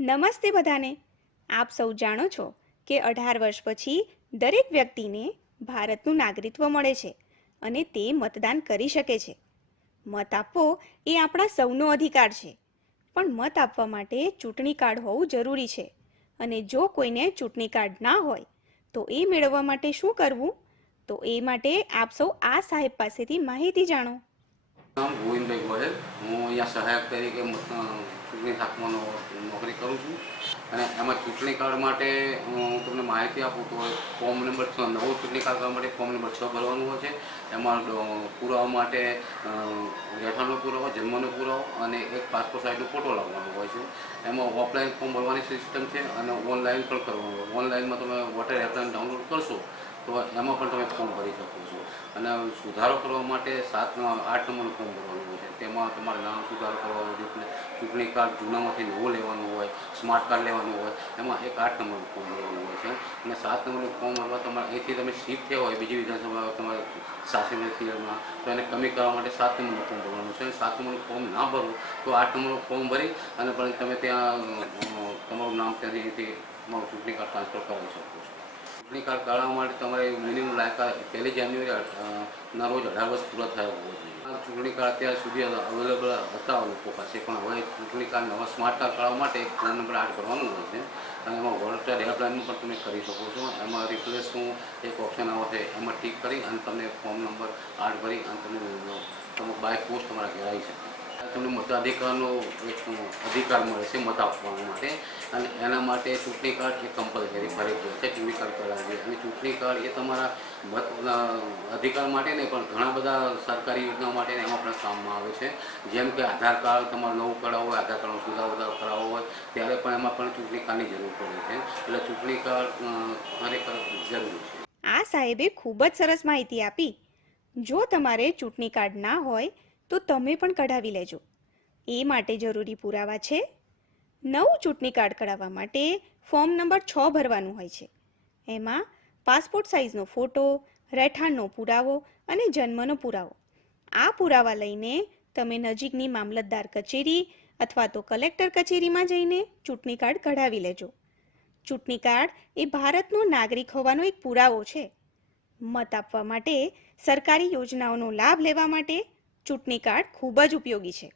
નમસ્તે બધાને. આપ સૌ જાણો છો કે 18 વર્ષ પછી દરેક વ્યક્તિને ભારતનું નાગરિકત્વ મળે છે અને તે મતદાન કરી શકે છે. મત આપવો એ આપણા સૌનો અધિકાર છે, પણ મત આપવા માટે ચૂંટણી કાર્ડ હોવું જરૂરી છે. અને જો કોઈને ચૂંટણી કાર્ડ ના હોય તો એ મેળવવા માટે શું કરવું? તો એ માટે આપ સૌ આ સાહેબ પાસેથી માહિતી જાણો. નામ ગોવિંદભાઈ ગોહેલ. હું અહીંયા સહાયક તરીકે ચૂંટણી શાખામાં નોકરી કરું છું અને એમાં ચૂંટણી કાર્ડ માટે હું તમને માહિતી આપું તો ફોર્મ નંબર 6 નવો ચૂંટણી કાર્ડ કરવા માટે ફોર્મ નંબર 6 ભરવાનું હોય છે. એમાં પુરાવા માટે રહેઠાણનો પુરાવો, જન્મનો પુરાવો અને એક પાસપોર્ટ સાઇઝનો ફોટો લાવવાનો હોય છે. એમાં ઓફલાઈન ફોર્મ ભરવાની સિસ્ટમ છે અને ઓનલાઈન પણ કરવાનું હોય. ઓનલાઈનમાં તમે વોટર હેલ્પલાઇન ડાઉનલોડ કરશો તો એમાં પણ તમે ફોર્મ ભરી શકો છો. અને સુધારો કરવા માટે 8 નંબરનું ફોર્મ ભરવાનું હોય છે. તેમાં તમારે નામ સુધારો કરવાનો હોય, ચૂંટણી કાર્ડ જૂનામાંથી નવું લેવાનું હોય, સ્માર્ટ કાર્ડ લેવાનું હોય, એમાં એક 8 નંબરનું ફોર્મ ભરવાનું હોય છે. અને 7 નંબરનું ફોર્મ ભરવા તમારે અહીંથી તમે શિફ્ટ થયા હોય બીજી વિધાનસભા તમારે સાસરીમાં તો એને કમી કરવા માટે 7 નંબરનું ફોર્મ ભરવાનું છે. 7 નંબરનું ફોર્મ ના ભરવું તો 8 નંબરનું ફોર્મ ભરી અને પણ તમે ત્યાં તમારું નામ ત્યાંથી તમારું ચૂંટણી કાર્ડ ટ્રાન્સફર કરાવી શકો છો. ચૂંટણી કાર્ડ કાઢવા માટે તમારે મિનિમમ લાયકાત 1 જાન્યુઆરીના રોજ 18 વર્ષ પૂરા થયા હોવા જોઈએ. ચૂંટણી કાર્ડ અત્યાર સુધી અવેલેબલ હતા લોકો પાસે, પણ હવે ચૂંટણી કાર્ડ નવા સ્માર્ટ કાર્ડ કાઢવા માટે ફોન નંબર 8 કરવાનું હોય છે અને એમાં વોટર હેલ્પલાઇનનું પણ તમે કરી શકો છો. એમાં રિપ્લેસનું એક ઓપ્શન આવે છે, એમાં ટીક કરી અને તમને ફોર્મ નંબર 8 ભરી અને તમે બાય પોસ્ટ તમારા ઘરે આવી શકે. તમને મતાધિકારનો એક અધિકાર મળે છે મત આપવા માટે, અને એના માટે ચૂંટણી કાર્ડ એ કમ્પલસરી ફરજિયાત છે. ચૂંટણી કાર્ડ કરાવવી અને ચૂંટણી કાર્ડ એ તમારા મત અધિકાર માટે નહીં પણ ઘણા બધા સરકારી યોજનાઓ માટે એમાં પણ કામમાં આવે છે. જેમ કે આધાર કાર્ડ તમારે નવું કરાવવું હોય, આધાર કાર્ડનો સુધારો કરાવવો હોય ત્યારે પણ એમાં પણ ચૂંટણી કાર્ડની જરૂર પડે છે. એટલે ચૂંટણી કાર્ડ ખરેખર જરૂરી છે. આ સાહેબે ખૂબ જ સરસ માહિતી આપી. જો તમારે ચૂંટણી કાર્ડ ના હોય તો તમે પણ કઢાવી લેજો. એ માટે જરૂરી પુરાવા છે: નવું ચૂંટણી કાર્ડ કઢાવવા માટે ફોર્મ નંબર 6 ભરવાનું હોય છે. એમાં પાસપોર્ટ સાઇઝનો ફોટો, રહેઠાણનો પુરાવો અને જન્મનો પુરાવો. આ પુરાવા લઈને તમે નજીકની મામલતદાર કચેરી અથવા તો કલેક્ટર કચેરીમાં જઈને ચૂંટણી કાર્ડ કઢાવી લેજો. ચૂંટણી કાર્ડ એ ભારતનો નાગરિક હોવાનો એક પુરાવો છે. મત આપવા માટે, સરકારી યોજનાઓનો લાભ લેવા માટે ચૂંટણી કાર્ડ ખૂબ જ ઉપયોગી છે.